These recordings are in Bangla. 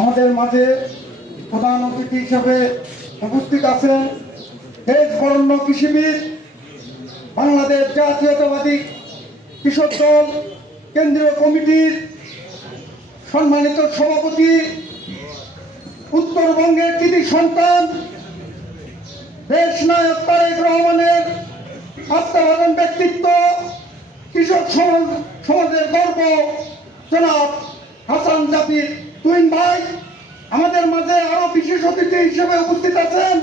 আমাদের মাঝে প্রধান অতিথি হিসাবে উপস্থিত আছেন দেশ বরেণ্য কৃষিবিদ, বাংলাদেশ জাতীয়তাবাদী কৃষক দল কেন্দ্রীয় কমিটির সম্মানিত সভাপতি, উত্তরবঙ্গের কৃতি সন্তান দেশ নায়ক তারেক রহমানের আত্মভাজন ব্যক্তিত্ব, কৃষক সমাজের গর্ব জনাব হাসান জাফির তুহিন ভাই। আমাদের মাঝে আরো বিশেষ অতিথি হিসেবে উপস্থিত আছেন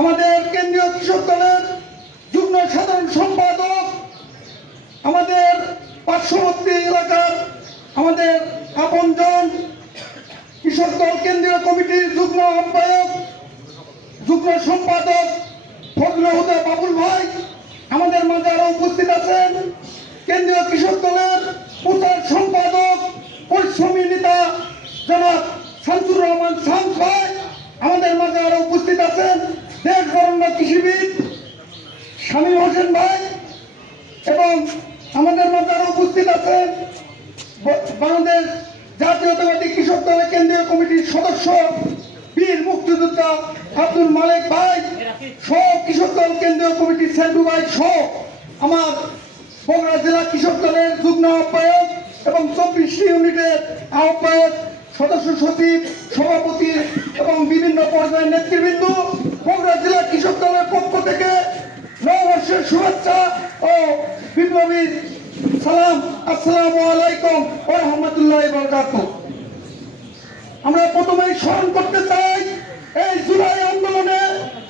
আমাদের কেন্দ্রীয় কৃষক দলের যুগ্ম সাধারণ সম্পাদক, আমাদের পার্শ্ববর্তী এলাকার আমাদের আপনজন কৃষক দল কেন্দ্রীয় কমিটির যুগ্ম আহ্বায়ক, যুগ্ম সম্পাদক ফজলুল হুদা বাবুল ভাই। আমাদের মাঝে আরো উপস্থিত আছেন কেন্দ্রীয় কৃষক দলের প্রচার সম্পাদক, পরিশ্রমী নেতা জনাব শামসুর রহমান শামস ভাই। আমাদের মাঝে আরো উপস্থিত আছেন দেশ বরেণ্য কৃষিবিদ শামীম হোসেন ভাই, এবং আমাদের মাঝে আরো উপস্থিত আছেন বাংলাদেশ জাতীয়তাবাদী কৃষক দলের কেন্দ্রীয় কমিটির সদস্য বীর মুক্তিযোদ্ধা আব্দুল মালিক ভাই সহ কৃষক দল কেন্দ্রীয় কমিটির সেন্টু ভাই সহ আমার বগুড়া জেলা কৃষক দলের যুগ্ম আহ্বায়ক এবং 24টি ইউনিটের আহ্বায়ক, সদস্য সচিব, সভাপতি এবং বিভিন্ন পর্যায়ের নেতৃবৃন্দ, বগুড়া জেলা কৃষক দলের পক্ষ থেকে নববর্ষের শুভেচ্ছা ও বিপ্লবী সালাম। আসসালামু আলাইকুম ওয়া রাহমাতুল্লাহি ওয়া বারাকাতুহু। আমরা প্রথমেই স্মরণ করতে চাই এই জুলাই আন্দোলনে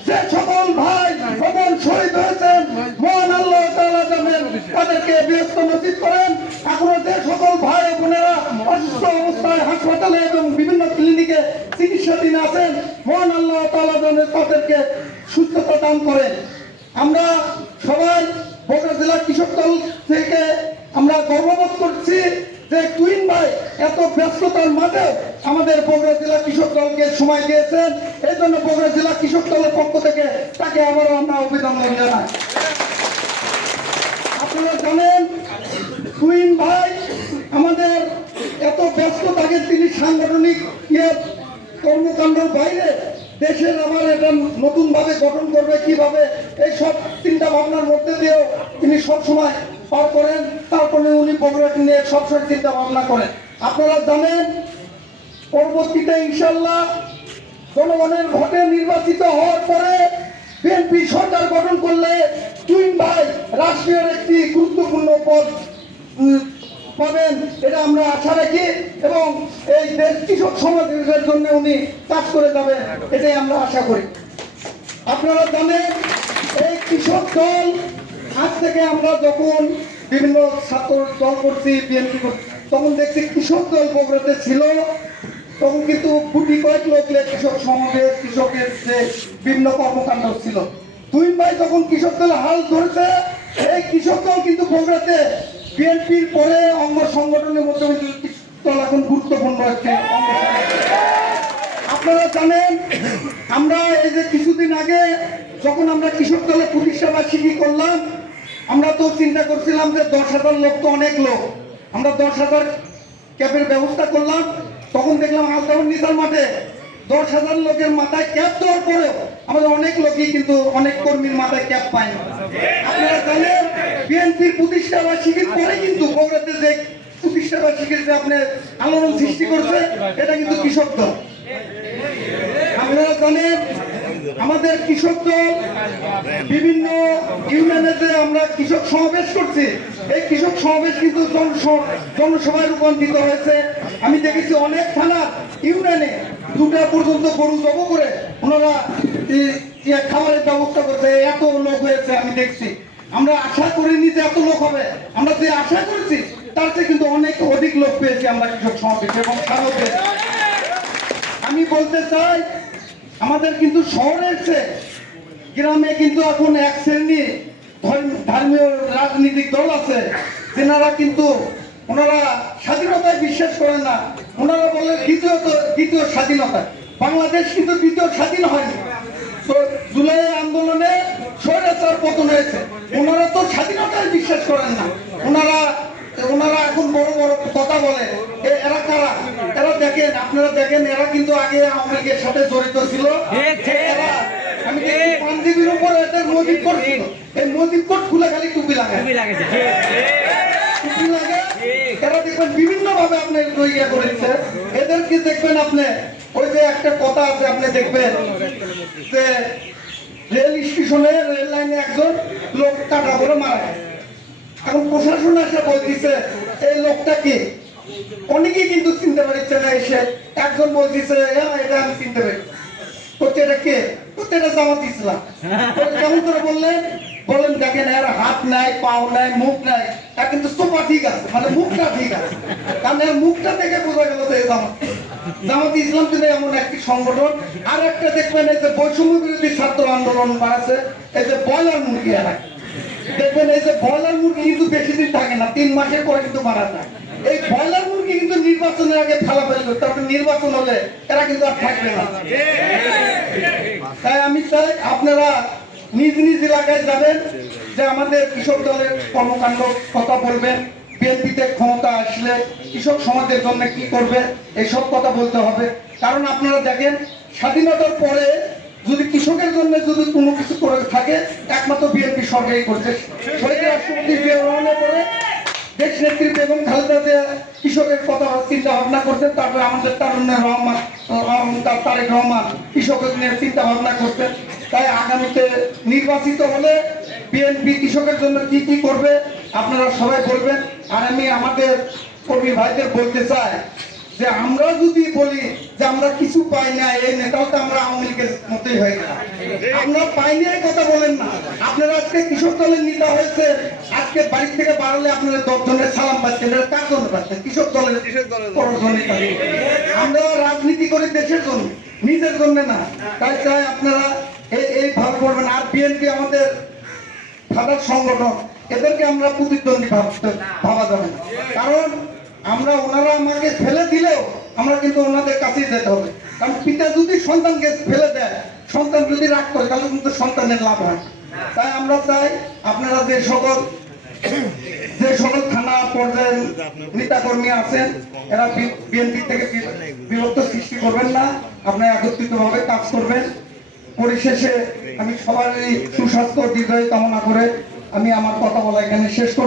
যে সকল ভাই বোন শহীদ হয়েছেন, মহান আল্লাহ তাআলা জানেন তাদেরকে ব্যস্ত নসিব করেন। এখনো যে সকল ভাই বোনেরা অসুস্থ অবস্থায় হাসপাতালে এবং বিভিন্ন ক্লিনিকে চিকিৎসাধীন আছেন, মহান আল্লাহ তাআলা জানেন তাদেরকে সুস্থতা দান করেন। আমরা সবাই বগুড়া জেলা কৃষক দল থেকে আমরা গর্ববোধ করছি যে তুহিন ভাই এত ব্যস্ততার মাঝে আমাদের বগুড়া জেলা কৃষক দলকে সময় দিয়েছেন। এই জন্য বগুড়া জেলা কৃষক দলের পক্ষ থেকে তাকে আবারও আমরা অভিনন্দন জানাই। আপনারা জানেন তুহিন ভাই আমাদের এত ব্যস্ত থাকে, তিনি সাংগঠনিক কর্মকাণ্ডের বাইরে দেশের আবার এটা নতুন ভাবে গঠন করবে কিভাবে, এই সব চিন্তা ভাবনার মধ্যে দিয়েও তিনি সবসময় পার করেন। তারপরে উনি বগুড়াকে নিয়ে সবসময় চিন্তা ভাবনা করেন। আপনারা জানেন পরবর্তীতে ইনশাল্লাহ জনগণের ভোটে নির্বাচিত হওয়ার পরে বিএনপি সরকার গঠন করলে তুহিন ভাই রাষ্ট্রীয় একটি গুরুত্বপূর্ণ পদ পাবেন, এটা আমরা আশা রাখি এবং এই দেশ কৃষক সমাজের জন্য উনি কাজ করে যাবেন, এটাই আমরা আশা করি। আপনারা জানেন এই কৃষক দল আজ থেকে আমরা যখন বিভিন্ন ছাত্র দল করছি, বিএনপি করছি, তখন দেখছি কৃষক দল বগুড়াতে ছিল, তখন কিন্তু গুটি কয়েক লোক কৃষক সমাবেশ, কৃষকের যে বিভিন্ন কর্মকাণ্ড ছিল। তুহিন ভাই যখন কৃষক দল হাল ধরেছে, এই কৃষক দল কিন্তু বগুড়াতে বিএনপির পরে অঙ্গ সংগঠনের মধ্যে দল এখন গুরুত্বপূর্ণ একটি অঙ্গ। আপনারা জানেন আমরা এই যে কিছুদিন আগে যখন আমরা কৃষক দলের প্রতিষ্ঠা বার্ষিকী করলাম, আমরা তো চিন্তা করছিলাম যে 10,000 লোক তো অনেক লোক, আমরা 10,000 ক্যাবের ব্যবস্থা করলাম। তখন দেখলাম আলতাবন নিসার মাঠে 10,000 লোকের মাথায় ক্যাপ দেওয়ার পরেও আমাদের অনেক লোকই কিন্তু অনেক কর্মীর মাথায় ক্যাপ পায় না। আপনারা জানেন বিএনপির প্রতিষ্ঠা বার্ষিকীর পরে কিন্তু বগুড়াতে যে প্রতিষ্ঠা বার্ষিকীর যে আপনার আলোড়ন সৃষ্টি করছে, এটা কিন্তু কৃষক দল। আপনারা জানেন আমাদের কৃষক দল বিভিন্ন ইউনিয়নে যে আমরা কৃষক সমাবেশ করছি, এই কৃষক সমাবেশ কিন্তু জনসভায় রূপান্তরিত হয়েছে। আমি দেখেছি অনেক থানা ইউনিয়নে 2টা পর্যন্ত গরু জব করে ওনারা খাবারের ব্যবস্থা করছে, এত লোক হয়েছে আমি দেখছি। আমরা আশা করিনি যে এত লোক হবে, আমরা যে আশা করেছি তার চেয়ে কিন্তু অনেক অধিক লোক পেয়েছি আমরা কৃষক সমাবেশ এবং সারাও পেয়েছি। আমি বলতে চাই আমাদের কিন্তু শহরের চেয়ে গ্রামে কিন্তু এখন এক শ্রেণী ধর্মীয় রাজনৈতিক দল আছে, যেনারা কিন্তু ওনারা স্বাধীনতায় বিশ্বাস করেন না। ওনারা বলে দ্বিতীয় স্বাধীনতা। বাংলাদেশ কিন্তু দ্বিতীয় স্বাধীন হয়নি। তো জুলাই আন্দোলনে স্বৈরাচার পতন হয়েছে, ওনারা তো স্বাধীনতায় বিশ্বাস করেন না। ওনারা এখন বড় বড় কথা বলে, এরা কারা? এরা দেখে দেখেন, আপনারা দেখেন, এরা কিন্তু আগে আওয়ামী লীগের সাথে জড়িত ছিল। এরা- আমি দেখি পাঞ্জাবির উপর এদের মজিব করছিল, এই মজিব কোট খুলে খালি টুপি লাগে, টুপি লাগে। এরা দেখবেন বিভিন্ন ভাবে আপনি ইয়ে করেছে। এদেরকে দেখবেন আপনি, ওই যে একটা কথা আছে আপনি দেখবেন যে রেল স্টেশনে রেল লাইনে একজন লোক কাটা পড়ে মারা গেছে। এখন প্রশাসন এসে বলতেছে এই লোকটা কি, অনেকেই কিন্তু চিনতে পারছে না। এসে একজন বলতেছে এটা আমি চিনতে পারি, করছে এটা কে, করছে এটা জামাত ইসলাম। কেমন করে বললেন, বলেন দেখেন এর হাত নাই, পাও নাই, মুখ নাই, তা কিন্তু সোপা ঠিক আছে, মানে মুখটা ঠিক আছে, কারণ এর মুখটা দেখে বোঝা গেল যে জামাত ইসলাম কিন্তু এমন একটি সংগঠন। আর একটা দেখবেন এই যে বৈষম্য বিরোধী ছাত্র আন্দোলন আছে, এই যে ব্রয়লার মুরগি এরা দেখবেন, এই যে ব্রয়লার মুরগি কিন্তু বেশি দিন থাকে না, 3 মাসের পরে কিন্তু মারা যায়। এই ব্রয়লার মুরগি কিন্তু নির্বাচনের আগে ফালাফালি করতে, তারপরে নির্বাচন হলে এরা কিন্তু আর থাকবে না। তাই আমি চাই আপনারা নিজ নিজ এলাকায় যাবেন, যে আমাদের কৃষক দলের কর্মকাণ্ড কথা বলবেন, বিএনপিতে ক্ষমতা আসলে কৃষক সমাজের জন্য কি করবে এইসব কথা বলতে হবে। কারণ আপনারা দেখেন স্বাধীনতার পরে যদি কৃষকের জন্য যদি কোনো কিছু করে থাকে একমাত্র বিএনপি সরকারই করছে। শহীদ রাষ্ট্রপতি জিয়াউর রহমানের পরে দেশ নেত্রী বেগম খালেদা জিয়া কৃষকের কথা চিন্তা ভাবনা করছেন, তারপরে আমাদের তারুণ্যের রহমান তারেক রহমান কৃষকের নিয়ে চিন্তা ভাবনা করছেন। তাই আগামীতে নির্বাচিত হলে বিএনপি কৃষকের জন্য কি কি করবে আপনারা সবাই বলবেন। আর আমি আমাদের কর্মী ভাইদের বলতে চাই যে আমরা যদি বলি যে আমরা কিছু পাই না, এই নেতাও তো আমরা আওয়ামী লীগের মতোই হয়ে গেলাম। আমরা পাই না এই কথা বলেন না। আপনারা আজকে কৃষক দলের নেতা হয়েছে, আজকে বাড়ি থেকে বাড়ালে আপনারা 10 জনের সালাম পাচ্ছেন, এটা কার জন্য পাচ্ছেন? কৃষক দলের আমরা রাজনীতি করি দেশের জন্য, নিজের জন্য না। তাই চাই আপনারা এই ভাবে করবেন। আর বিএনপি আমাদের ফাদার সংগঠন, এদেরকে আমরা প্রতিদ্বন্দ্বী ভাবা যাবে না। কারণ আমরা, ওনারা আমাকে ফেলে দিলেও আমরা কিন্তু ওনাদের কাছেই যেতে হবে। কারণ পিতা যদি সন্তানকে ফেলে দেয়, সন্তান যদি রাগ করে, তাহলে কিন্তু সন্তানের লাভ হয়। তাই আমরা চাই আপনারা যে সকল থানা পর্যায়ে নেতাকর্মী আছেন, এরা বিএনপি থেকে বিভক্ত সৃষ্টি করবেন না, আপনারা একত্রিত ভাবে কাজ করবেন। পরিশেষে আমি সবারই সুস্বাস্থ্য দীর্ঘায়ু কামনা করে আমি আমার কথা বলা এখানে শেষ করব।